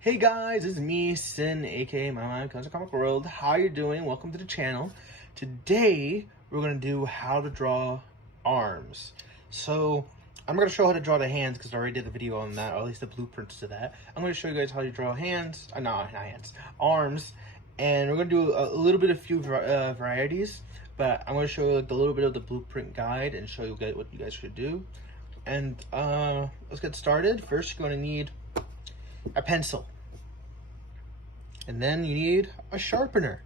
Hey guys, it's me, Sin, aka My Mind Comes to Comic World. How you doing? Welcome to the channel. Today, we're going to do how to draw arms. So, I'm going to show how to draw the hands because I already did the video on that, or at least the blueprints to that. I'm going to show you guys how you draw hands, not hands, arms. And we're going to do a little bit of few varieties, but I'm going to show you like, a little bit of the blueprint guide and show you guys what you guys should do. And let's get started. First, you're going to need a pencil, and then you need a sharpener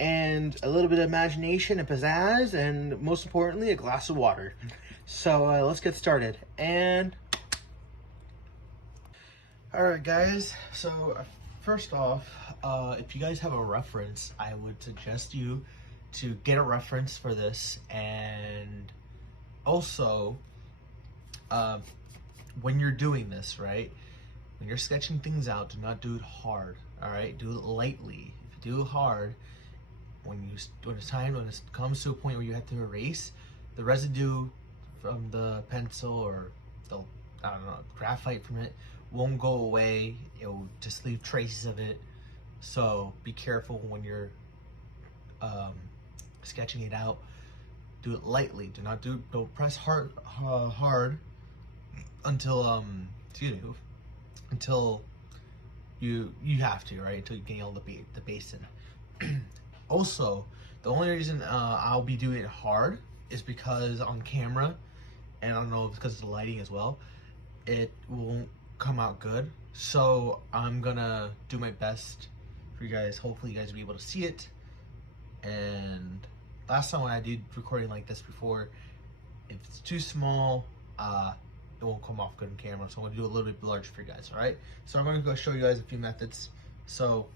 and a little bit of imagination and pizzazz, and most importantly a glass of water. So let's get started. And all right guys, so first off, if you guys have a reference, I would suggest you to get a reference for this. And also when you're doing this, right, when you're sketching things out, do not do it hard. All right, do it lightly. If you do it hard, when it comes to a point where you have to erase, the residue from the pencil or the, I don't know, graphite from it won't go away. It will just leave traces of it. So be careful when you're sketching it out. Do it lightly. Don't press hard until until you have to, right? Until you get all the base in. Also, the only reason I'll be doing it hard is because on camera, and I don't know if it's because of the lighting as well, it won't come out good. So I'm gonna do my best for you guys. Hopefully you guys will be able to see it. And last time when I did recording like this before, if it's too small, it won't come off good on camera. So I'm gonna do a little bit larger for you guys, all right? So I'm gonna go show you guys a few methods. So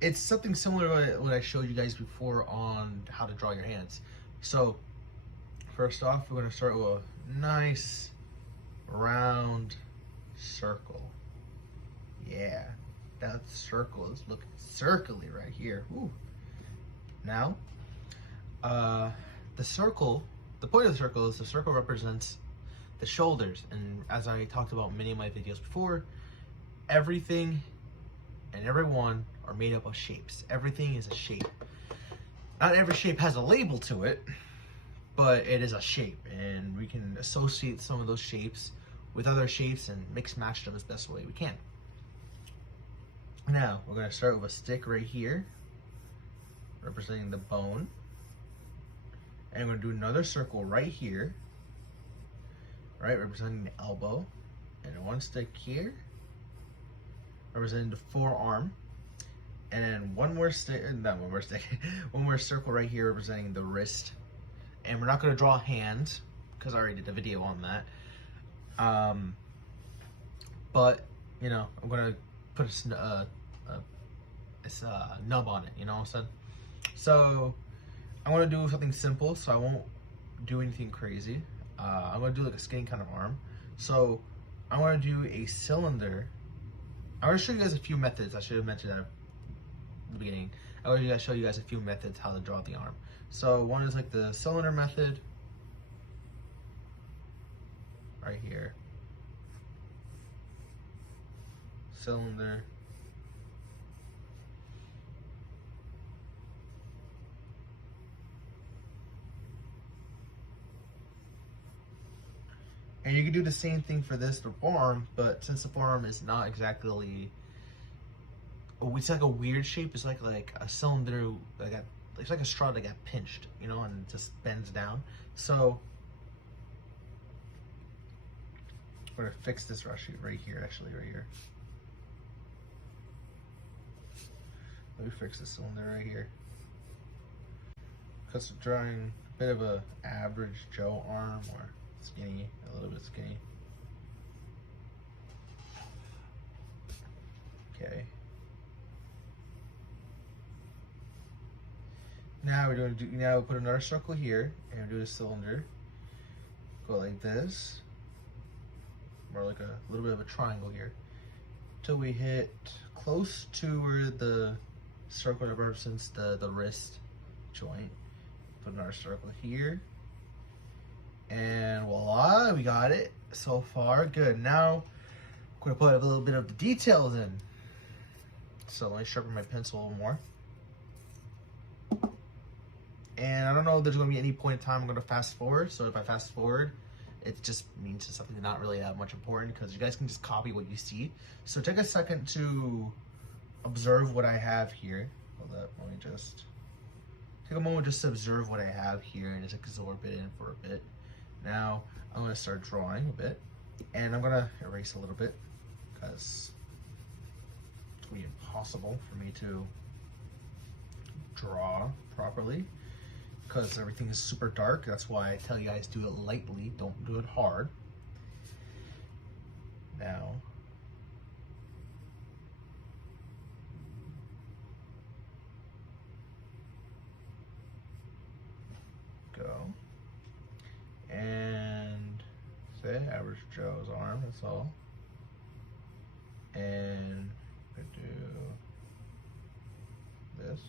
it's something similar to what I showed you guys before on how to draw your hands. So first off, we're gonna start with a nice round circle. Yeah, that circle is looking circly right here. Ooh. Now, the point of the circle is the circle represents the shoulders, and as I talked about in many of my videos before, everything and everyone are made up of shapes. Everything is a shape. Not every shape has a label to it, but it is a shape, and we can associate some of those shapes with other shapes and mix match them as best way we can. Now we're going to start with a stick right here representing the bone, and we're going to do another circle right here, right, representing the elbow, and one stick here representing the forearm, and then one more circle right here representing the wrist. And we're not going to draw hands because I already did a video on that, but you know, I'm going to put a nub on it, you know what I'm saying? So I want to do something simple, so I won't do anything crazy. I'm going to do like a skinny kind of arm. So I want to do a cylinder. I'm going to show you guys a few methods. I should have mentioned that at the beginning. I want to show you guys a few methods how to draw the arm. So one is like the cylinder method, right here. Cylinder. And you can do the same thing for this, the forearm, but since the forearm is not exactly, it's like a weird shape. It's like a cylinder that it's like a straw that got pinched, you know, and it just bends down. So we're gonna fix this right here, actually, right here. Let me fix this cylinder right here. Because we're drawing a bit of a average Joe arm, or skinny, a little bit skinny. Okay. Now we're we'll put another circle here, and we'll do a cylinder. Go like this, or like a little bit of a triangle here, till we hit close to where the circle represents the wrist joint. Put another circle here, and voila, we got it. So far, good. Now, I'm gonna put a little bit of the details in. So let me sharpen my pencil a little more. And I don't know if there's gonna be any point in time I'm gonna fast forward. So if I fast forward, it just means it's something not really that much important, because you guys can just copy what you see. So take a second to observe what I have here. Hold up, let me just take a moment just to observe what I have here and just absorb it in for a bit. Now I'm gonna start drawing a bit, and I'm gonna erase a little bit because it's gonna be impossible for me to draw properly, because everything is super dark. That's why I tell you guys do it lightly, don't do it hard. Now, go. And say average Joe's arm, that's all. And I do this.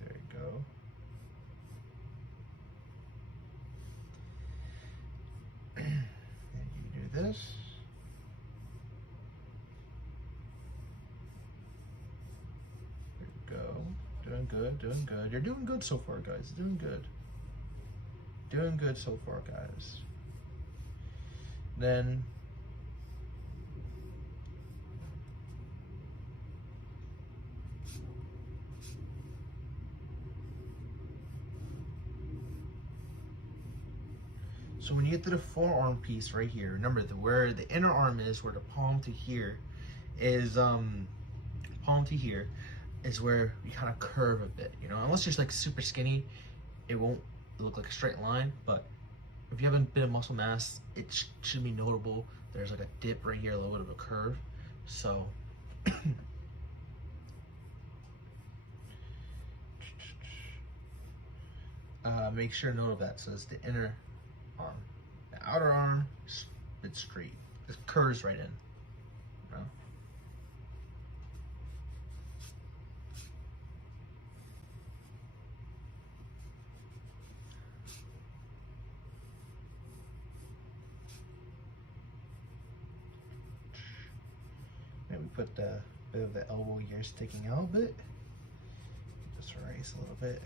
There you go. And you do this. There you go. Doing good, doing good. You're doing good so far, guys. Doing good. Doing good so far, guys. Then so when you get to the forearm piece right here, remember where the inner arm is, where the palm to here is, palm to here is where you kind of curve a bit, you know. Unless you're like super skinny, it won't look like a straight line. But if you have a bit of muscle mass, it should be notable. There's like a dip right here, a little bit of a curve. So make sure to note of that. So it's the inner arm. The outer arm, it's straight. It curves right in. You know? Maybe put the bit of the elbow here sticking out a bit. Just erase a little bit.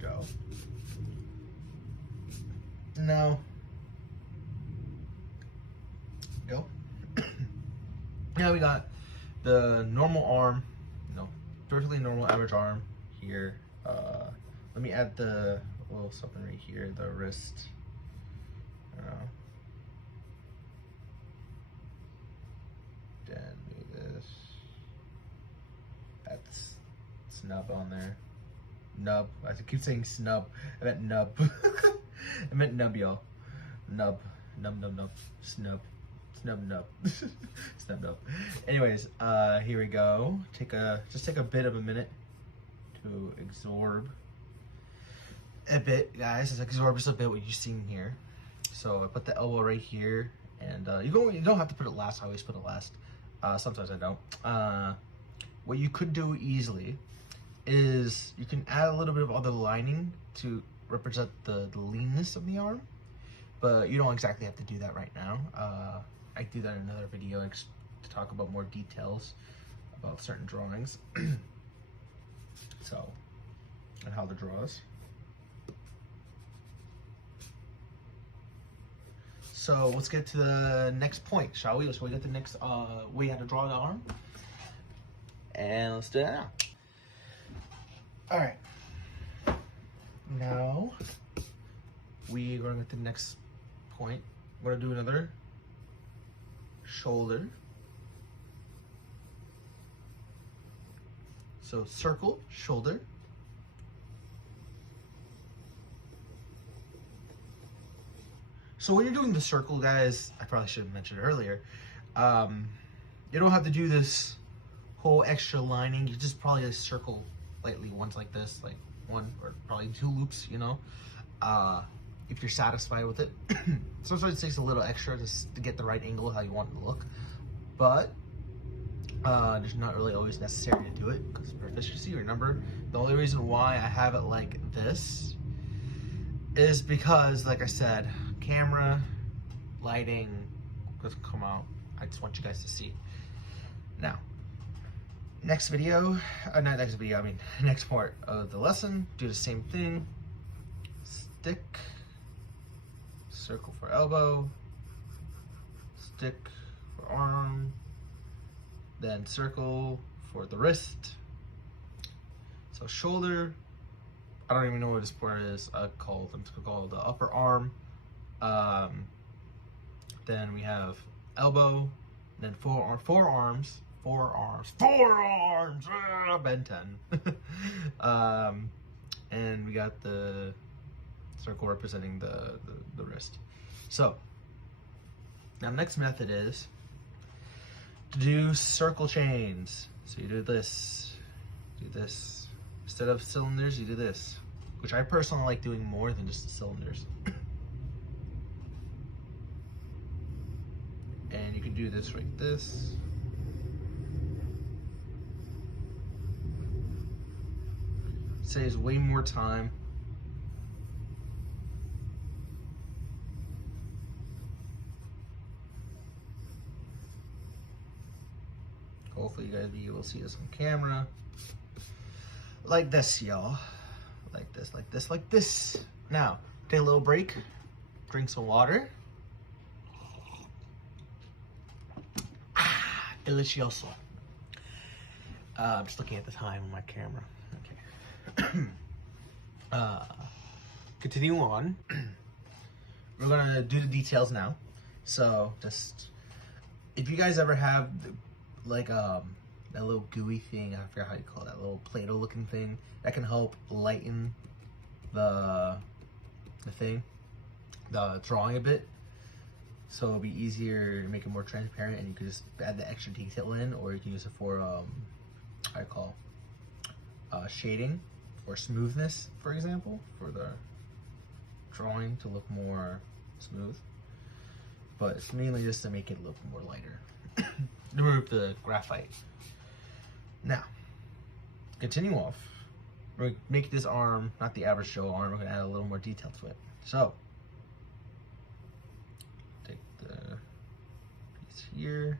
Go. Now, go. Now we got the normal arm, perfectly normal average arm here. Let me add the little something right here, the wrist. Then do this. That's snub on there. Nub. I keep saying snub. I meant nub. I meant nub, y'all. Nub. Nub, nub, nub. Snub. Snub, nub. Snub, nub. Anyways, here we go. Just take a bit of a minute to absorb a bit, guys. Just absorb just a bit what you're seeing here. So I put the elbow right here, and you don't have to put it last. I always put it last. Sometimes I don't. What you could do easily is you can add a little bit of other lining to represent the leanness of the arm, but you don't exactly have to do that right now. I do that in another video to talk about more details about certain drawings. So, and how to draw this. So let's get to the next point, shall we? Let's get to the next way how to draw the arm, and let's do that now. All right. Now we're going to get to the next point. We're going to do another shoulder. So circle, shoulder. So when you're doing the circle, guys, I probably should have mentioned earlier, you don't have to do this whole extra lining. You just probably just circle lightly once like this, like one or probably two loops, you know. if you're satisfied with it. Sometimes it takes a little extra to get the right angle how you want it to look, but it's not really always necessary to do it because for efficiency. Remember, the only reason why I have it like this is because, like I said, camera, lighting, doesn't come out. I just want you guys to see. Now, next video, not next video, I mean next part of the lesson, do the same thing. Stick, circle for elbow, stick for arm, then circle for the wrist. So shoulder, I don't even know what this part is called. I'm just gonna call it the upper arm. Then we have elbow, then forearms, Ben 10. And we got the circle representing the wrist. So now next method is to do circle chains. So you do this. Instead of cylinders, you do this, which I personally like doing more than just the cylinders. And you can do this like this. Saves way more time. Hopefully you guys be able to see this on camera. Like this, y'all. Like this, like this, like this. Now, take a little break. Drink some water. Delicioso. I'm just looking at the time on my camera. Okay. Continue on. We're gonna do the details now. So just, if you guys ever have like that little gooey thing, I forgot how you call that, little Play-Doh looking thing that can help lighten the drawing a bit, so it'll be easier to make it more transparent, and you can just add the extra detail in, or you can use it for shading or smoothness, for example, for the drawing to look more smooth. But it's mainly just to make it look more lighter. Remove the graphite. Now, continue off. We're gonna make this arm not the average Joe arm. We're gonna add a little more detail to it. So, take the piece here.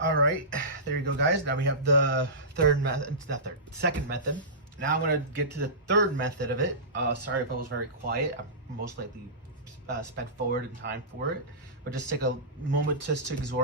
All right, there you go, guys. Now we have the second method. Now I'm gonna get to the third method of it. Sorry if I was very quiet. I'm most likely sped forward in time for it, but just take a moment just to absorb